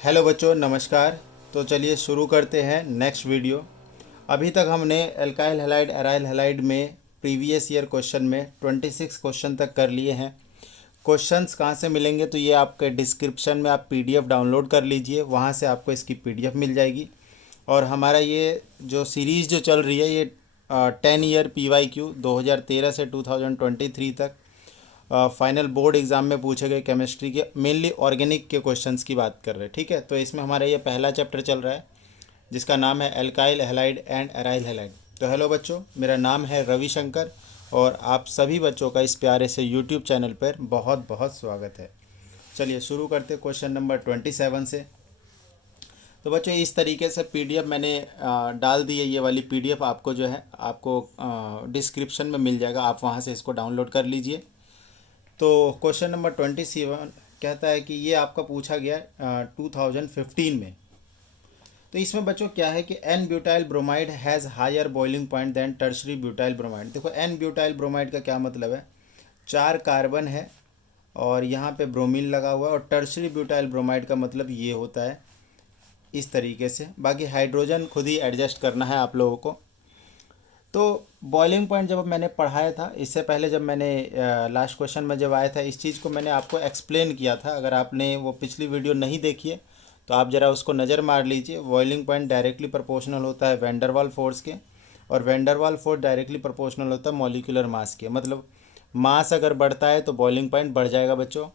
Hello बच्चों, नमस्कार। तो चलिए शुरू करते हैं नेक्स्ट वीडियो। अभी तक हमने एल्काइल हैलाइड एराइल हैलाइड में प्रीवियस ईयर क्वेश्चन में 26 क्वेश्चन तक कर लिए हैं। क्वेश्चंस कहाँ से मिलेंगे? तो ये आपके डिस्क्रिप्शन में आप पीडीएफ डाउनलोड कर लीजिए, वहाँ से आपको इसकी पीडीएफ मिल जाएगी। और हमारा ये जो सीरीज़ जो चल रही है ये 10 ईयर PYQ 2013 से 2023 तक फाइनल बोर्ड एग्ज़ाम में पूछे गए केमिस्ट्री के मेनली ऑर्गेनिक के क्वेश्चंस की बात कर रहे हैं। ठीक है, तो इसमें हमारा ये पहला चैप्टर चल रहा है जिसका नाम है alkyl halide and aryl halide. तो हेलो बच्चों, मेरा नाम है रविशंकर और आप सभी बच्चों का इस प्यारे से यूट्यूब चैनल पर बहुत बहुत स्वागत है। चलिए शुरू करते क्वेश्चन नंबर 27 से। तो बच्चों इस तरीके से पीडीएफ मैंने डाल दी है। ये वाली पीडीएफ आपको जो है आपको डिस्क्रिप्शन में मिल जाएगा, आप वहाँ से इसको डाउनलोड कर लीजिए। तो क्वेश्चन नंबर 27 कहता है कि ये आपका पूछा गया 2015 में। तो इसमें बच्चों क्या है कि n butyl bromide has higher boiling point than tertiary butyl bromide. देखो एन ब्यूटाइल ब्रोमाइड का क्या मतलब है, 4 कार्बन है और यहाँ पे ब्रोमीन लगा हुआ है। और टर्शरी ब्यूटाइल ब्रोमाइड का मतलब ये होता है इस तरीके से। बाकी हाइड्रोजन खुद ही एडजस्ट करना है आप लोगों को। तो बॉइलिंग पॉइंट जब मैंने पढ़ाया था इससे पहले, जब मैंने लास्ट क्वेश्चन में जब आया था, इस चीज़ को मैंने आपको एक्सप्लेन किया था। अगर आपने वो पिछली वीडियो नहीं देखी है तो आप ज़रा उसको नज़र मार लीजिए। बॉइलिंग पॉइंट डायरेक्टली प्रोपोर्शनल होता है वैंडरवाल फोर्स के, और वैंडरवाल फोर्स डायरेक्टली प्रोपोर्शनल होता है मॉलिक्यूलर मास के। मतलब मास अगर बढ़ता है तो बॉइलिंग पॉइंट बढ़ जाएगा बच्चों,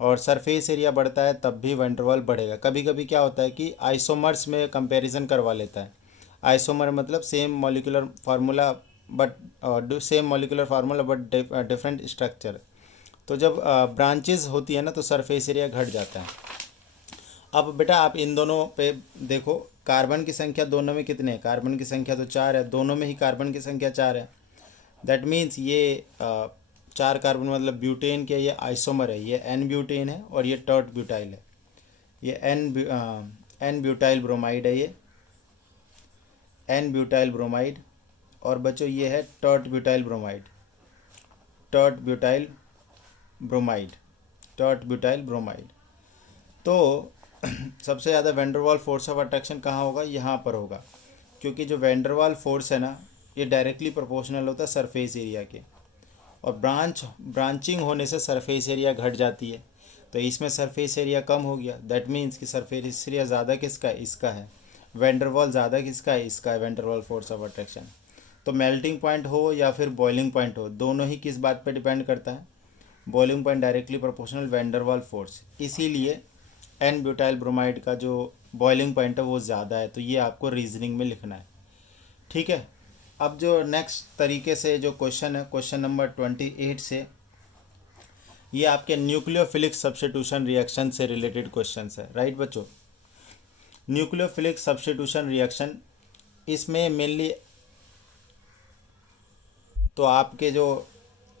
और सरफेस एरिया बढ़ता है तब भी वैंडरवाल बढ़ेगा। कभी कभी क्या होता है कि आइसोमर्स में कंपैरिजन करवा लेता है। आइसोमर मतलब same molecular formula but different structure. तो जब ब्रांचेस होती है ना तो सरफेस एरिया घट जाता है। अब बेटा आप इन दोनों पे देखो, कार्बन की संख्या दोनों में कितने हैं? कार्बन की संख्या तो 4 है, दोनों में ही कार्बन की संख्या 4 है। दैट मीन्स ये 4 कार्बन मतलब ब्यूटेन के ये आइसोमर है। ये एन ब्यूटेन है और ये टर्ट ब्यूटाइल है। ये एन ब्यूटाइल ब्रोमाइड है, ये एन ब्यूटाइल ब्रोमाइड। और बच्चों ये है tert butyl bromide, tert butyl bromide, tert butyl bromide. तो सबसे ज़्यादा वैंडरवाल फोर्स ऑफ अट्रैक्शन कहाँ होगा? यहाँ पर होगा, क्योंकि जो वैंडरवाल फोर्स है ना ये डायरेक्टली प्रोपोर्शनल होता है सरफेस एरिया के। और ब्रांचिंग होने से सरफेस एरिया घट जाती है। तो इसमें सरफेस एरिया कम हो गया, दैट मीन्स कि सरफेस एरिया ज़्यादा किसका है? इसका है। वैंडरवाल ज़्यादा किसका है? इसका है, वैंडरवाल फोर्स ऑफ अट्रैक्शन। तो मेल्टिंग पॉइंट हो या फिर बॉइलिंग पॉइंट हो, दोनों ही किस बात पे डिपेंड करता है? Boiling point directly proportional van der Waals force. इसीलिए एन ब्यूटाइल ब्रोमाइड का जो बॉइलिंग पॉइंट है वो ज़्यादा है। तो ये आपको रीजनिंग में लिखना है, ठीक है। अब जो नेक्स्ट तरीके से जो क्वेश्चन है, क्वेश्चन नंबर 28 से, ये आपके न्यूक्लियोफिलिक सब्स्टिट्यूशन रिएक्शन से रिलेटेड क्वेश्चन है, राइट बच्चों। न्यूक्लियोफिलिक सब्स्टिट्यूशन रिएक्शन, इसमें मेनली तो आपके जो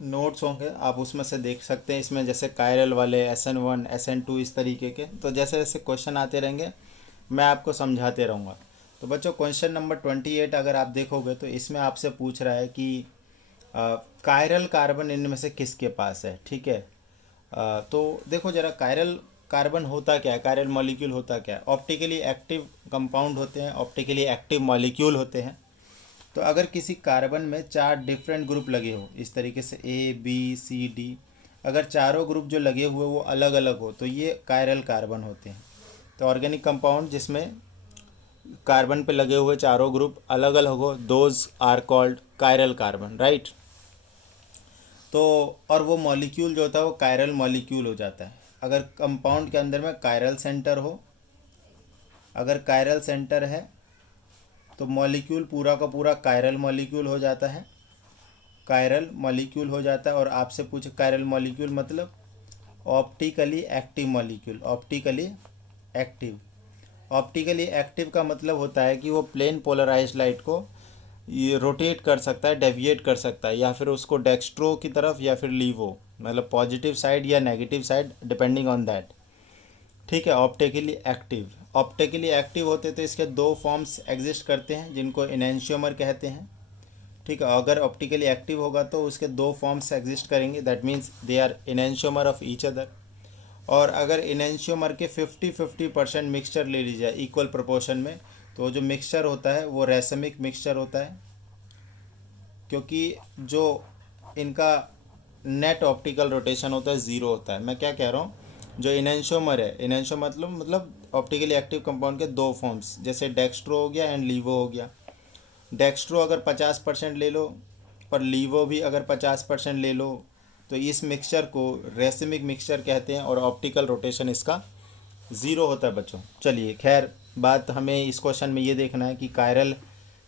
नोट्स होंगे आप उसमें से देख सकते हैं। इसमें जैसे कायरल वाले SN1 SN2 इस तरीके के, तो जैसे जैसे क्वेश्चन आते रहेंगे मैं आपको समझाते रहूँगा। तो बच्चों क्वेश्चन नंबर 28 अगर आप देखोगे तो इसमें आपसे पूछ रहा है कि कायरल कार्बन इनमें से किसके पास है, ठीक है। तो देखो ज़रा, कायरल कार्बन होता क्या है, कायरल मॉलिक्यूल होता क्या है? ऑप्टिकली एक्टिव कंपाउंड होते हैं, ऑप्टिकली एक्टिव मॉलिक्यूल होते हैं। तो अगर किसी कार्बन में 4 डिफरेंट ग्रुप लगे हो इस तरीके से ABCD, अगर चारों ग्रुप जो लगे हुए वो अलग अलग हो तो ये कायरल कार्बन होते हैं। तो ऑर्गेनिक कंपाउंड जिसमें कार्बन पे लगे हुए चारों ग्रुप अलग अलग हो, those are called chiral carbon, right. तो और वो मॉलिक्यूल जो होता है वो कायरल मॉलिक्यूल हो जाता है अगर कंपाउंड के अंदर में कायरल सेंटर हो। अगर कायरल सेंटर है तो मॉलिक्यूल पूरा का पूरा कायरल मॉलिक्यूल हो जाता है, कायरल मॉलिक्यूल हो जाता है। और आपसे पूछे कायरल मॉलिक्यूल मतलब optically active molecule, optically active. Optically active का मतलब होता है कि वो प्लेन पोलराइज्ड लाइट को ये रोटेट कर सकता है, डेविएट कर सकता है, या फिर उसको डेक्स्ट्रो की तरफ या फिर लीवो, मतलब पॉजिटिव साइड या negative side depending on that, ठीक है। ऑप्टिकली एक्टिव, ऑप्टिकली एक्टिव होते तो इसके 2 फॉर्म्स एग्जिस्ट करते हैं जिनको इनेंशियोमर कहते हैं, ठीक है। अगर ऑप्टिकली एक्टिव होगा तो उसके 2 फॉर्म्स एग्जिस्ट करेंगे, that means they are enantiomer of each other. और अगर इनेंशियोमर के 50-50% मिक्सचर ले लीजिए इक्वल प्रोपोर्शन में, तो जो मिक्सचर होता है वो रेसमिक मिक्सचर होता है, क्योंकि जो इनका नेट ऑप्टिकल रोटेशन होता है ज़ीरो होता है। मैं क्या कह रहा हूँ, जो इनेंशियोमर है, इनेंशियो मतलब ऑप्टिकली एक्टिव कंपाउंड के दो फॉर्म्स, जैसे डेक्स्ट्रो हो गया एंड लीवो हो गया। डेक्स्ट्रो अगर 50% ले लो और लीवो भी अगर 50% ले लो, तो इस मिक्सचर को रेसिमिक मिक्सचर कहते हैं और ऑप्टिकल रोटेशन इसका ज़ीरो होता है बच्चों। चलिए खैर, बात हमें इस क्वेश्चन में ये देखना है कि कायरल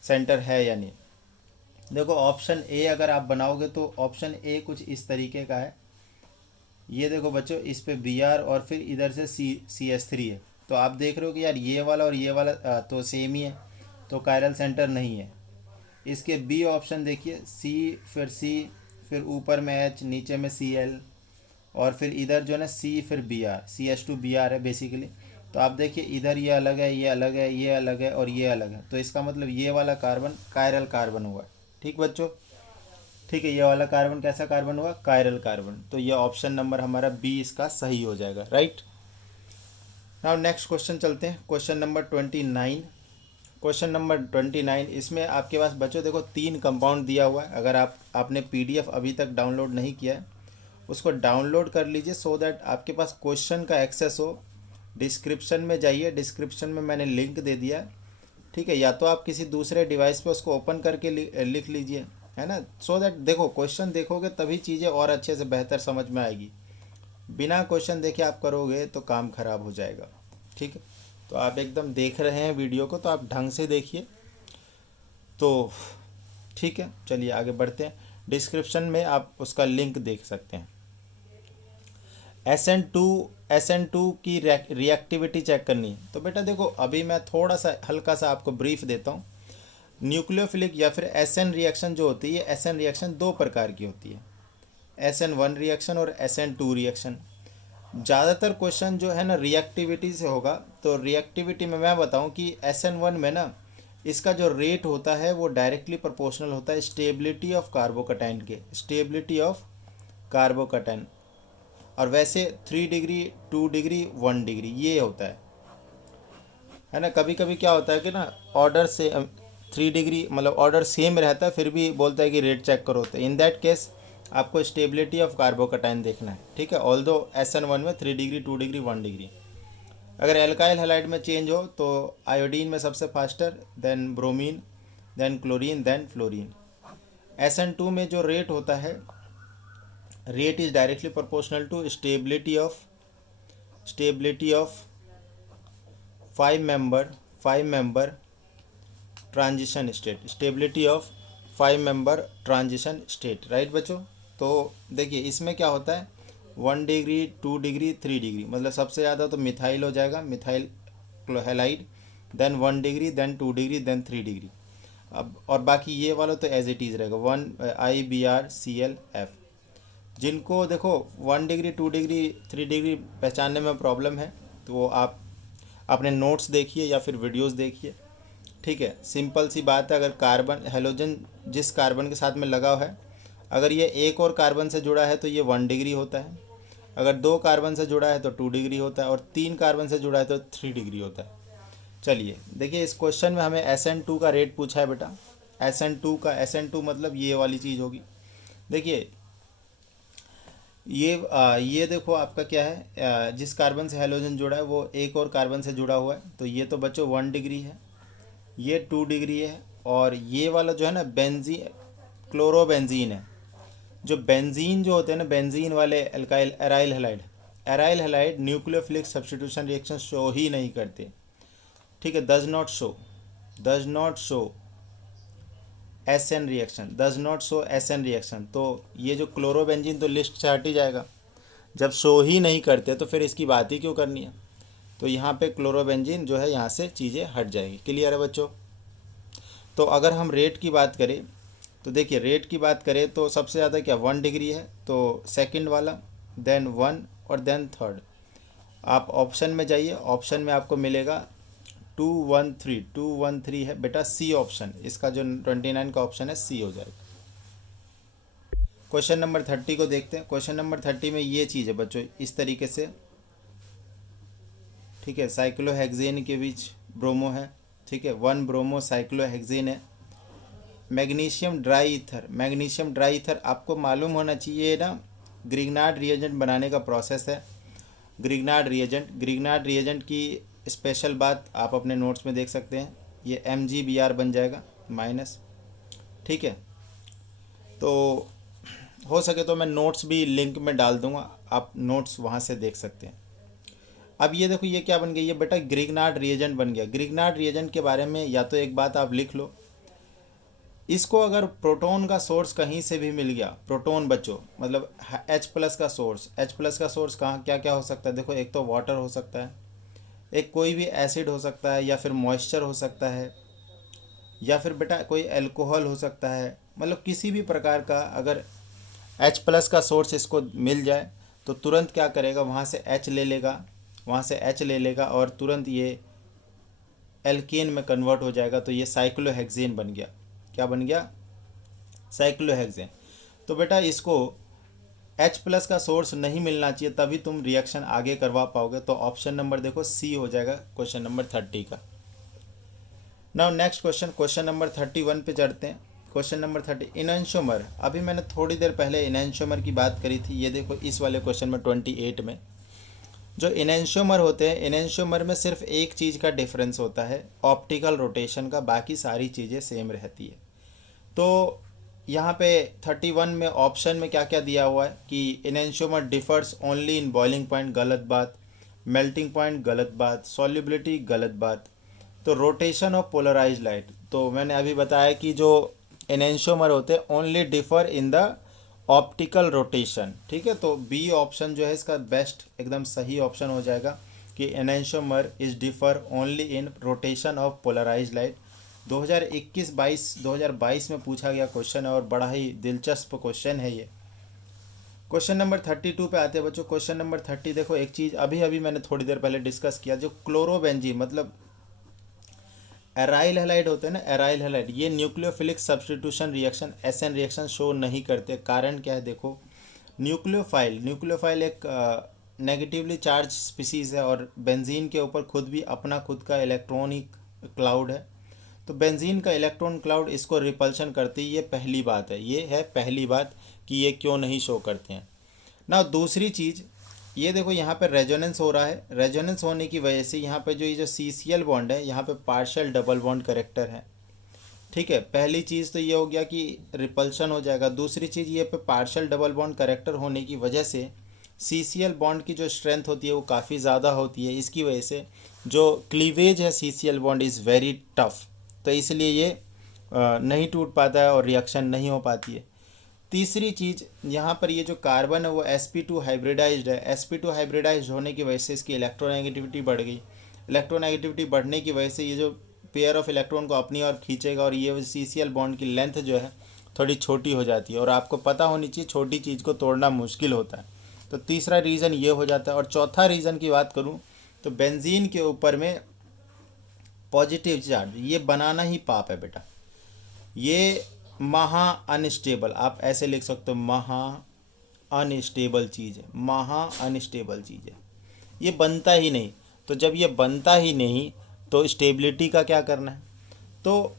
सेंटर है या नहीं। देखो ऑप्शन ए अगर आप बनाओगे तो ऑप्शन ए कुछ इस तरीके का है। ये देखो बच्चों, इस पे बी आर और फिर इधर से सी एस थ्री है, तो आप देख रहे हो कि यार ये वाला और ये वाला तो सेम ही है, तो कायरल सेंटर नहीं है। इसके बी ऑप्शन देखिए, सी फिर ऊपर में एच, नीचे में सी एल, और फिर इधर जो है ना सी फिर बी आर, CH2Br है बेसिकली। तो आप देखिए इधर ये अलग है, ये अलग है, ये अलग है और ये अलग है, तो इसका मतलब ये वाला कार्बन कायरल कार्बन हुआ है। ठीक बच्चों, ठीक है, ये वाला कार्बन कैसा कार्बन हुआ, कायरल कार्बन। तो ये ऑप्शन नंबर हमारा बी इसका सही हो जाएगा, राइट। नाउ नेक्स्ट क्वेश्चन चलते हैं, क्वेश्चन नंबर 29। क्वेश्चन नंबर 29, इसमें आपके पास बच्चों देखो 3 कंपाउंड दिया हुआ है। अगर आपने PDF अभी तक डाउनलोड नहीं किया है, उसको डाउनलोड कर लीजिए सो दैट आपके पास क्वेश्चन का एक्सेस हो। डिस्क्रिप्शन में जाइए, डिस्क्रिप्शन में मैंने लिंक दे दिया है, ठीक है, या तो आप किसी दूसरे डिवाइस पे उसको ओपन करके लिख लीजिए, है ना, सो दैट देखो क्वेश्चन देखोगे तभी चीज़ें और अच्छे से बेहतर समझ में आएगी। बिना क्वेश्चन देखे आप करोगे तो काम खराब हो जाएगा, ठीक है। तो आप एकदम देख रहे हैं वीडियो को, तो आप ढंग से देखिए, तो ठीक है। चलिए आगे बढ़ते हैं, डिस्क्रिप्शन में आप उसका लिंक देख सकते हैं। SN2 की रिएक्टिविटी चेक करनी है, तो बेटा देखो अभी मैं थोड़ा सा हल्का सा आपको ब्रीफ देता हूँ। न्यूक्लियोफिलिक या फिर SN रिएक्शन जो होती है, SN रिएक्शन 2 प्रकार की होती है, SN1 रिएक्शन और SN2 रिएक्शन। ज़्यादातर क्वेश्चन जो है ना रिएक्टिविटी से होगा, तो रिएक्टिविटी में मैं बताऊं कि SN1 में ना इसका जो रेट होता है वो डायरेक्टली प्रोपोर्शनल होता है स्टेबिलिटी ऑफ कार्बोकटाइन के, स्टेबिलिटी ऑफ कार्बोकटाइन। और वैसे 3 डिग्री, 2 डिग्री, 1 डिग्री ये होता है ना। कभी कभी क्या होता है कि ना ऑर्डर से 3 डिग्री मतलब ऑर्डर सेम रहता है, फिर भी बोलता है कि रेट चेक करो, तो इन दैट केस आपको स्टेबिलिटी ऑफ कार्बोकटाइन देखना है, ठीक है। ऑल्दो SN1 में 3 डिग्री, 2 डिग्री, 1 डिग्री। अगर एल्काइल हैलाइड में चेंज हो तो आयोडीन में सबसे faster, then bromine, then chlorine, then fluorine. SN2 में जो रेट होता है, rate is directly proportional to stability of 5 member transition state, stability of 5 member transition state, right बच्चों। तो देखिए इसमें क्या होता है, 1 डिग्री, 2 डिग्री, 3 डिग्री, मतलब सबसे ज़्यादा तो मिथाइल हो जाएगा, methyl halide, then 1 degree, then 2 degree, then 3 degree. अब और बाकी ये वाला तो एज इट इज़ रहेगा, 1 IBrClF। जिनको देखो 1 डिग्री, 2 डिग्री, 3 डिग्री पहचानने में प्रॉब्लम है, तो वो आप अपने नोट्स देखिए या फिर वीडियोस देखिए, ठीक है। सिंपल सी बात है, अगर कार्बन हैलोजन जिस कार्बन के साथ में लगा हुआ है, अगर ये एक और कार्बन से जुड़ा है तो ये 1 डिग्री होता है, अगर 2 कार्बन से जुड़ा है तो 2 डिग्री होता है, और 3 कार्बन से जुड़ा है तो 3 डिग्री होता है। चलिए देखिए इस क्वेश्चन में हमें SN2 का रेट पूछा है बेटा। SN2 मतलब ये वाली चीज़ होगी। देखिए ये देखो आपका क्या है, जिस कार्बन से हैलोजन जुड़ा है वो एक और कार्बन से जुड़ा हुआ है, तो ये तो बच्चों 1 डिग्री है, ये 2 डिग्री है, और ये वाला जो है ना बेंजीन, क्लोरोबेंजीन है। जो बेंजीन जो होते हैं ना, बेंजीन वाले alkyl aryl halide nucleophilic substitution reaction show ही नहीं करते, ठीक है, does not show SN reaction. तो ये जो क्लोरोबेंजीन तो लिस्ट से हट ही जाएगा, जब शो ही नहीं करते तो फिर इसकी बात ही क्यों करनी है। तो यहाँ पे क्लोरोबेंजीन जो है यहाँ से चीज़ें हट जाएगी। क्लियर है बच्चों। तो अगर हम रेट की बात करें, तो देखिए रेट की बात करें तो सबसे ज़्यादा क्या 1 डिग्री है, तो सेकंड वाला, देन 1 और देन थर्ड। आप ऑप्शन में जाइए, ऑप्शन में आपको मिलेगा 213 है बेटा, सी ऑप्शन, इसका जो 29 का ऑप्शन है सी हो जाएगा। क्वेश्चन नंबर 30 को देखते हैं। क्वेश्चन नंबर 30 में ये चीज़ है बच्चों, इस तरीके से ठीक है, साइक्लोहेक्सेन के बीच ब्रोमो है, ठीक है, 1 ब्रोमो साइक्लोहेक्सेन है। Magnesium dry ether, magnesium dry ether आपको मालूम होना चाहिए ना, ग्रिग्नार्ड रिएजेंट बनाने का प्रोसेस है। ग्रिग्नार्ड रिएजेंट की स्पेशल बात आप अपने नोट्स में देख सकते हैं, ये MgBr बन जाएगा माइनस, ठीक है। तो हो सके तो मैं नोट्स भी लिंक में डाल दूंगा, आप नोट्स वहाँ से देख सकते हैं। अब ये देखो ये क्या बन गया, ये बेटा ग्रिग्नार्ड रिएजेंट बन गया। ग्रिग्नार्ड रिएजेंट के बारे में या तो एक बात आप लिख लो, इसको अगर प्रोटॉन का सोर्स कहीं से भी मिल गया, प्रोटॉन बच्चों मतलब H+ का सोर्स, H+ का सोर्स कहाँ क्या क्या हो सकता है, देखो एक तो वाटर हो सकता है, एक कोई भी एसिड हो सकता है, या फिर मॉइस्चर हो सकता है, या फिर बेटा कोई अल्कोहल हो सकता है। मतलब किसी भी प्रकार का अगर H+ का सोर्स इसको मिल जाए तो तुरंत क्या करेगा, वहाँ से H ले लेगा, वहाँ से H ले लेगा और तुरंत ये एल्केन में कन्वर्ट हो जाएगा। तो ये साइक्लोहेक्सेन बन गया। क्या बन गया, साइक्लोहेक्सेन। तो बेटा इसको H+ का सोर्स नहीं मिलना चाहिए, तभी तुम रिएक्शन आगे करवा पाओगे। तो ऑप्शन नंबर देखो सी हो जाएगा क्वेश्चन नंबर 30 का। नाउ नेक्स्ट क्वेश्चन नंबर 31 पे चढ़ते हैं। Question number 30, इनैंशोमर। अभी मैंने थोड़ी देर पहले इनैंशोमर की बात करी थी। ये देखो इस वाले क्वेश्चन में 28 में जो इनैंशोमर होते हैं, इनैंशोमर में सिर्फ एक चीज़ का डिफरेंस होता है, ऑप्टिकल रोटेशन का, बाकी सारी चीज़ें सेम रहती है। तो यहाँ पे 31 में ऑप्शन में क्या क्या दिया हुआ है कि enantiomer differs only in boiling point, गलत बात। मेल्टिंग पॉइंट, गलत बात। सॉल्युबिलिटी, गलत बात। तो रोटेशन ऑफ पोलराइज लाइट, तो मैंने अभी बताया कि जो इनैंशोमर होते हैं only differ in the optical rotation, ठीक है। तो बी ऑप्शन जो है इसका बेस्ट एकदम सही ऑप्शन हो जाएगा कि enantiomer is differ only in rotation of polarise light. 2021-22 में पूछा गया क्वेश्चन है और बड़ा ही दिलचस्प क्वेश्चन है ये। क्वेश्चन नंबर 32 पे आते हैं बच्चों। क्वेश्चन नंबर 30 देखो, एक चीज़ अभी अभी मैंने थोड़ी देर पहले डिस्कस किया, जो क्लोरोबेंजीन मतलब एराइल हैलाइड होते हैं ना, एराइल हैलाइड, ये nucleophilic substitution reaction SN reaction show नहीं करते। कारण क्या है देखो, न्यूक्लियोफाइल एक नेगेटिवली चार्ज स्पीसीज है और बेंजीन के ऊपर खुद का इलेक्ट्रॉनिक क्लाउड है। तो बेंजीन का इलेक्ट्रॉन क्लाउड इसको रिपल्शन करती है, ये पहली बात है, ये है पहली बात कि ये क्यों नहीं शो करते हैं ना। दूसरी चीज़ ये देखो, यहाँ पे रेजोनेंस हो रहा है, रेजोनेंस होने की वजह से यहाँ पे जो ये जो CCl बॉन्ड है, यहाँ पे पार्शियल डबल बॉन्ड करेक्टर है, ठीक है। पहली चीज़ तो ये हो गया कि रिपल्शन हो जाएगा। दूसरी चीज़ ये पे पार्शियल डबल बॉन्ड करेक्टर होने की वजह से CCl बॉन्ड की जो स्ट्रेंथ होती है वो काफ़ी ज़्यादा होती है। इसकी वजह से जो क्लीवेज है CCl bond is very tough, तो इसलिए ये नहीं टूट पाता है और रिएक्शन नहीं हो पाती है। तीसरी चीज़ यहाँ पर ये जो कार्बन है वो sp2 हाइब्रिडाइज्ड है। sp2 हाइब्रिडाइज्ड होने की वजह से इसकी इलेक्ट्रोनेगेटिविटी बढ़ गई। इलेक्ट्रोनेगेटिविटी बढ़ने की वजह से ये जो पेयर ऑफ इलेक्ट्रॉन को अपनी ओर खींचेगा और ये CCl बॉन्ड की लेंथ जो है थोड़ी छोटी हो जाती है। और आपको पता होनी चाहिए छोटी चीज़ को तोड़ना मुश्किल होता है। तो तीसरा रीज़न ये हो जाता है। और चौथा रीज़न की बात करूँ तो बेंजीन के ऊपर में पॉजिटिव चार्ज ये बनाना ही पाप है बेटा। ये महा अनस्टेबल, आप ऐसे लिख सकते हो, महा अनस्टेबल चीज़ है, महा अनस्टेबल चीज़ है, ये बनता ही नहीं। तो जब ये बनता ही नहीं तो स्टेबिलिटी का क्या करना है। तो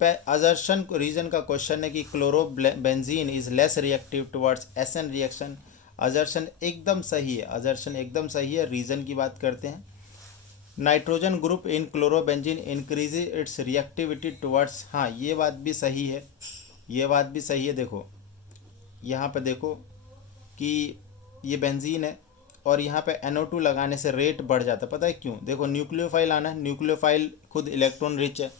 अजर्शन रीजन का क्वेश्चन है कि chlorobenzene is less reactive towards SN reaction. अजर्शन एकदम सही है, अजर्शन एकदम सही है। रीज़न की बात करते हैं, nitrogen group in chlorobenzene increase its reactivity towards, हाँ ये बात भी सही है, ये बात भी सही है। देखो यहाँ पे देखो कि ये बेंजीन है और यहाँ पे NO2 लगाने से रेट बढ़ जाता है। पता है क्यों, देखो न्यूक्लियोफाइल आना है, न्यूक्लियोफाइल खुद इलेक्ट्रॉन रिच है।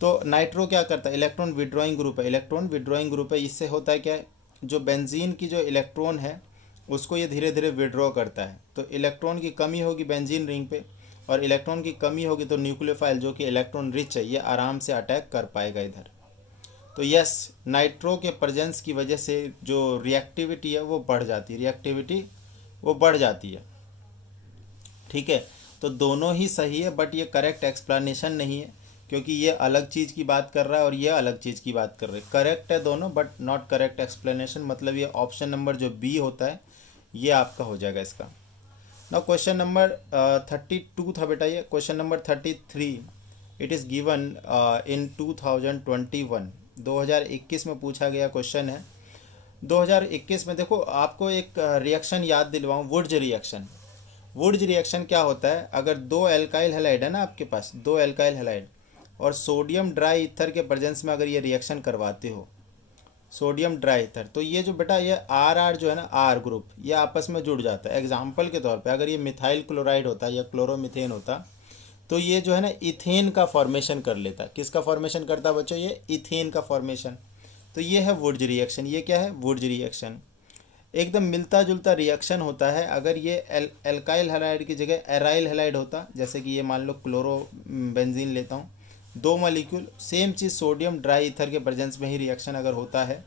तो नाइट्रो क्या करता है, इलेक्ट्रॉन विड्रॉइंग ग्रुप है, इलेक्ट्रॉन विड्रॉइंग ग्रुप है। इससे होता है क्या है, जो बेंजीन की जो इलेक्ट्रॉन है उसको ये धीरे धीरे विड्रॉ करता है। तो इलेक्ट्रॉन की कमी होगी बेंजीन रिंग पे, और इलेक्ट्रॉन की कमी होगी तो न्यूक्लियोफाइल जो कि इलेक्ट्रॉन रिच है ये आराम से अटैक कर पाएगा इधर। तो यस, नाइट्रो के प्रेजेंस की वजह से जो रिएक्टिविटी है वो बढ़ जाती है, रिएक्टिविटी वो बढ़ जाती है, ठीक है। तो दोनों ही सही है, बट ये करेक्ट एक्सप्लेनेशन नहीं है, क्योंकि ये अलग चीज़ की बात कर रहा है और ये अलग चीज़ की बात कर रहे हैं। करेक्ट है दोनों बट नॉट करेक्ट एक्सप्लेनेशन, मतलब ये ऑप्शन नंबर जो बी होता है ये आपका हो जाएगा इसका। नाउ क्वेश्चन नंबर 32 था बेटा, ये question number 33 it is given in 2021, 2021 में पूछा गया क्वेश्चन है। 2021 में देखो आपको एक रिएक्शन याद दिलवाऊँ, वुड्स रिएक्शन। वुड्स रिएक्शन क्या होता है, अगर दो एल्काइल हैलाइड है ना आपके पास, दो एल्काइल हैलाइड और सोडियम ड्राई ईथर के प्रेजेंस में अगर ये रिएक्शन करवाते हो, सोडियम ड्राई ईथर, तो ये जो बेटा ये आर आर जो है ना, आर ग्रुप, ये आपस में जुड़ जाता है। एग्जाम्पल के तौर पे अगर ये मिथाइल क्लोराइड होता या क्लोरोमीथेन होता, तो ये जो है ना इथेन का फॉर्मेशन कर लेता। किसका फॉर्मेशन करता बच्चों, ये इथेन का फॉर्मेशन। तो ये है वुड्स रिएक्शन। ये क्या है, वुड्स रिएक्शन। एकदम मिलता जुलता रिएक्शन होता है। अगर ये एल्काइल हैलाइड की जगह एराइल हैलाइड होता, जैसे कि ये मान लो क्लोरो बेंजीन लेता हूँ, दो मॉलिक्यूल सेम चीज़ सोडियम ड्राई ईथर के प्रेजेंस में ही रिएक्शन अगर होता है,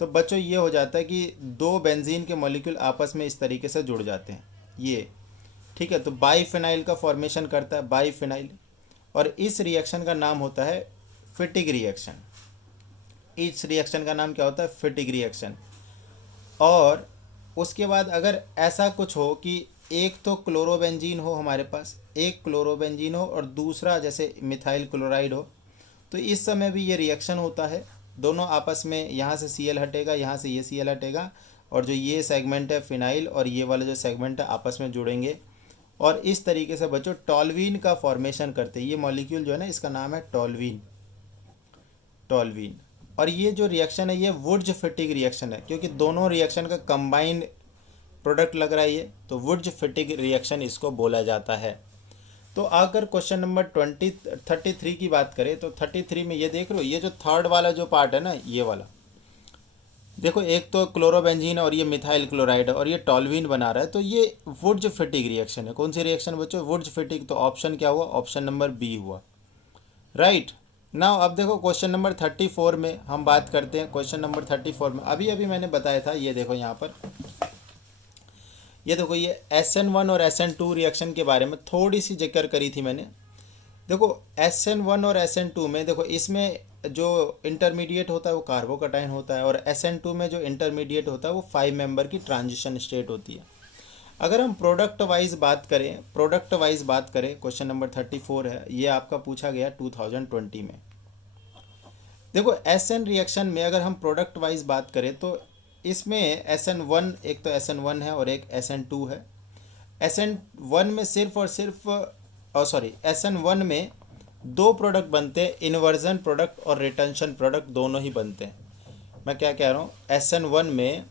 तो बच्चों ये हो जाता है कि दो बेंजीन के मॉलिक्यूल आपस में इस तरीके से जुड़ जाते हैं ये, ठीक है। तो बाईफिनाइल का फॉर्मेशन करता है, बाईफिनाइल, और इस रिएक्शन का नाम होता है फिटिक रिएक्शन। इस रिएक्शन का नाम क्या होता है, फिटिक रिएक्शन। और उसके बाद अगर ऐसा कुछ हो कि एक तो क्लोरोबेंजीन हो हमारे पास, एक क्लोरोबेंजीन हो और दूसरा जैसे मिथाइल क्लोराइड हो, तो इस समय भी ये रिएक्शन होता है। दोनों आपस में, यहाँ से Cl हटेगा, यहाँ से ये Cl हटेगा, और जो ये सेगमेंट है फिनाइल और ये वाला जो सेगमेंट है आपस में जुड़ेंगे, और इस तरीके से बच्चों टॉल्वीन का फॉर्मेशन करते हैं। ये मॉलिक्यूल जो है ना, इसका नाम है टॉल्वीन, टॉल्वीन। और ये जो रिएक्शन है ये वुड्स फिटिक रिएक्शन है, क्योंकि दोनों रिएक्शन का कंबाइंड प्रोडक्ट लग रहा है ये, तो वुड्स फिटिक रिएक्शन इसको बोला जाता है। तो अगर क्वेश्चन नंबर 33 की बात करें, तो 33 में ये देख लो, ये जो थर्ड वाला जो पार्ट है ना, ये वाला देखो, एक तो क्लोरोबेंजीन और ये मिथाइल क्लोराइड है और ये टॉल्वीन बना रहा है, तो ये वुड्स फिटिक रिएक्शन है। कौन सी रिएक्शन बच्चों, वुड्स फिटिक। तो ऑप्शन क्या हुआ, ऑप्शन नंबर बी हुआ, राइट। नाउ अब देखो क्वेश्चन नंबर 34 में हम बात करते हैं। क्वेश्चन नंबर 34 में अभी अभी मैंने बताया था, ये देखो यहाँ पर, ये देखो ये SN1 और SN2 रिएक्शन के बारे में थोड़ी सी जिक्र करी थी मैंने। देखो SN1 और SN2 में देखो, इसमें जो इंटरमीडिएट होता है वो कार्बोकटाइन होता है, और SN2 में जो इंटरमीडिएट होता है वो 5 मेंबर की ट्रांजिशन स्टेट होती है। अगर हम प्रोडक्ट वाइज बात करें, प्रोडक्ट वाइज बात करें, क्वेश्चन नंबर 34 है, ये आपका पूछा गया 2020 में। देखो SN रिएक्शन में अगर हम प्रोडक्ट वाइज बात करें, तो इसमें SN1, एक तो SN1 है और एक SN2 है। SN1 में सिर्फ और सिर्फ SN1 में दो प्रोडक्ट बनते हैं, इन्वर्जन प्रोडक्ट और रिटेंशन प्रोडक्ट, दोनों ही बनते हैं। मैं क्या कह रहा हूँ, SN1 में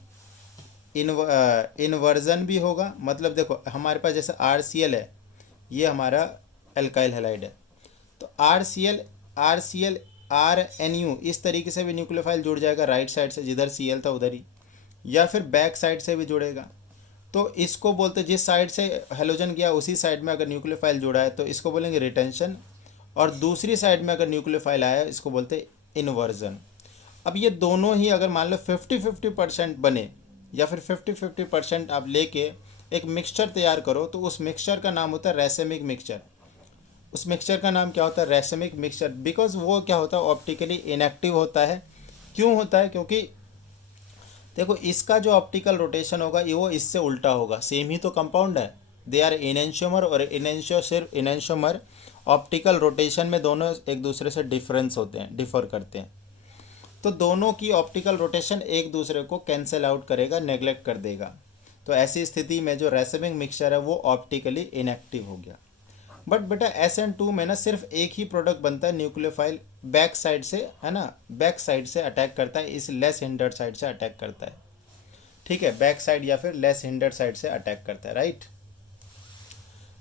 इन्वर्जन भी होगा, मतलब देखो हमारे पास जैसे RCl है, ये हमारा एल्काइल हैलाइड है, तो RCl RNU इस तरीके से भी न्यूक्लियोफाइल जुड़ जाएगा राइट साइड से, जिधर Cl था उधर ही, या फिर बैक साइड से भी जुड़ेगा। तो इसको बोलते, जिस साइड से हेलोजन गया उसी साइड में अगर न्यूक्लियोफाइल जुड़ा है तो इसको बोलेंगे रिटेंशन, और दूसरी साइड में अगर न्यूक्लियोफाइल आया है इसको बोलते इन्वर्जन। अब ये दोनों ही अगर मान लो 50-50% बने, या फिर 50-50% आप लेके एक मिक्सचर तैयार करो, तो उस मिक्सचर का नाम होता है रेसेमिक मिक्सचर। उस मिक्सचर का नाम क्या होता है, रेसेमिक मिक्सचर। बिकॉज वो क्या होता है, ऑप्टिकली इनएक्टिव होता है। क्यों होता है, क्योंकि देखो इसका जो ऑप्टिकल रोटेशन होगा ये वो इससे उल्टा होगा, सेम ही तो कंपाउंड है, दे आर इनेंशियोमर, और इनेंशियोमर ऑप्टिकल रोटेशन में दोनों एक दूसरे से डिफरेंस होते हैं, डिफर करते हैं। तो दोनों की ऑप्टिकल रोटेशन एक दूसरे को कैंसिल आउट करेगा, नेग्लेक्ट कर देगा। तो ऐसी स्थिति में जो रेसेमिक मिक्सचर है वो ऑप्टिकली इनएक्टिव हो गया। बट बेटा SN2 में ना सिर्फ एक ही प्रोडक्ट बनता है, न्यूक्लियोफाइल बैक साइड से, है ना, बैक साइड से अटैक करता है, इस लेस हिंडर्ड साइड से अटैक करता है, ठीक है, बैक साइड या फिर लेस हिंडर्ड साइड से अटैक करता है, राइट।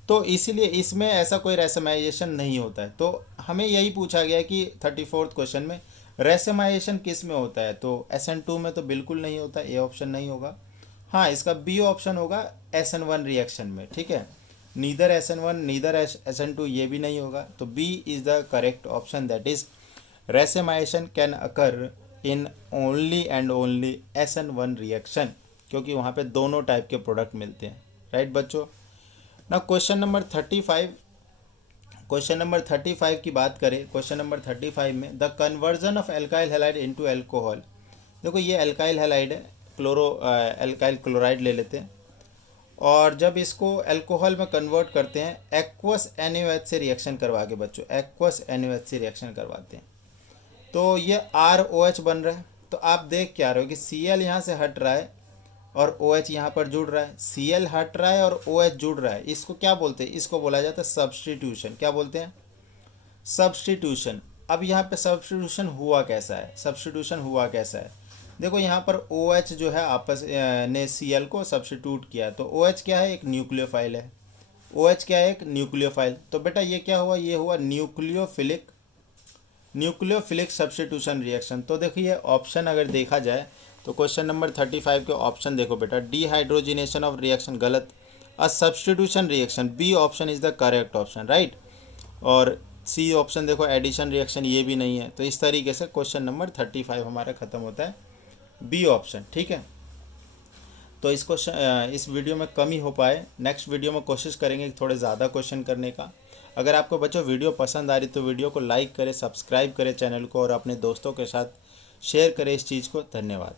तो इसीलिए इसमें ऐसा कोई रेसमाइजेशन नहीं होता है। तो हमें यही पूछा गया कि 34th क्वेश्चन में रेसमाइजेशन किस में होता है, तो SN2 में तो बिल्कुल नहीं होता, ए ऑप्शन नहीं होगा। हाँ, इसका बी ऑप्शन होगा SN1 रिएक्शन में, ठीक है, नीदर SN1 नीदर SN2, ये भी नहीं होगा। तो B is the correct option, that is racemisation can occur in only and only SN1 reaction, क्योंकि वहाँ पे दोनों टाइप के प्रोडक्ट मिलते हैं, राइट बच्चों। ना क्वेश्चन नंबर 35, क्वेश्चन नंबर 35 की बात करें, क्वेश्चन नंबर 35 में the conversion of alkyl halide into alcohol. देखो ये एल्काइल हैलाइड है, एल्काइल क्लोराइड ले लेते हैं, और जब इसको अल्कोहल में कन्वर्ट करते हैं एक्वस NaOH से रिएक्शन करवा के बच्चों, एक्वस NaOH से रिएक्शन करवाते हैं तो ये ROH बन रहा है। तो आप देख क्या रहे हो कि Cl यहाँ से हट रहा है और OH यहाँ पर जुड़ रहा है, Cl हट रहा है और OH जुड़ रहा है। इसको क्या बोलते हैं? इसको बोला जाता है सब्स्टिट्यूशन। क्या बोलते हैं? सब्स्टिट्यूशन। अब यहाँ पे सब्स्टिट्यूशन हुआ कैसा है? सब्स्टिट्यूशन हुआ कैसा है? देखो यहाँ पर OH जो है आपस ने Cl को सब्स्टिट्यूट किया, तो OH क्या है? एक न्यूक्लियोफाइल है। OH क्या है? एक न्यूक्लियोफाइल। तो बेटा ये क्या हुआ? ये हुआ न्यूक्लियोफिलिक सब्स्टिट्यूशन रिएक्शन। तो देखिए ऑप्शन अगर देखा जाए तो क्वेश्चन नंबर 35 के ऑप्शन देखो बेटा, डिहाइड्रोजिनेशन ऑफ रिएक्शन गलत, a substitution reaction, B option is the correct option, right. और सी ऑप्शन देखो एडिशन रिएक्शन, ये भी नहीं है। तो इस तरीके से क्वेश्चन नंबर 35 हमारा खत्म होता है, बी ऑप्शन, ठीक है। तो इस क्वेश्चन इस वीडियो में कम ही हो पाए, नेक्स्ट वीडियो में कोशिश करेंगे कि थोड़े ज़्यादा क्वेश्चन करने का। अगर आपको बच्चों वीडियो पसंद आ रही तो वीडियो को लाइक करें, सब्सक्राइब करें चैनल को और अपने दोस्तों के साथ शेयर करें इस चीज़ को। धन्यवाद।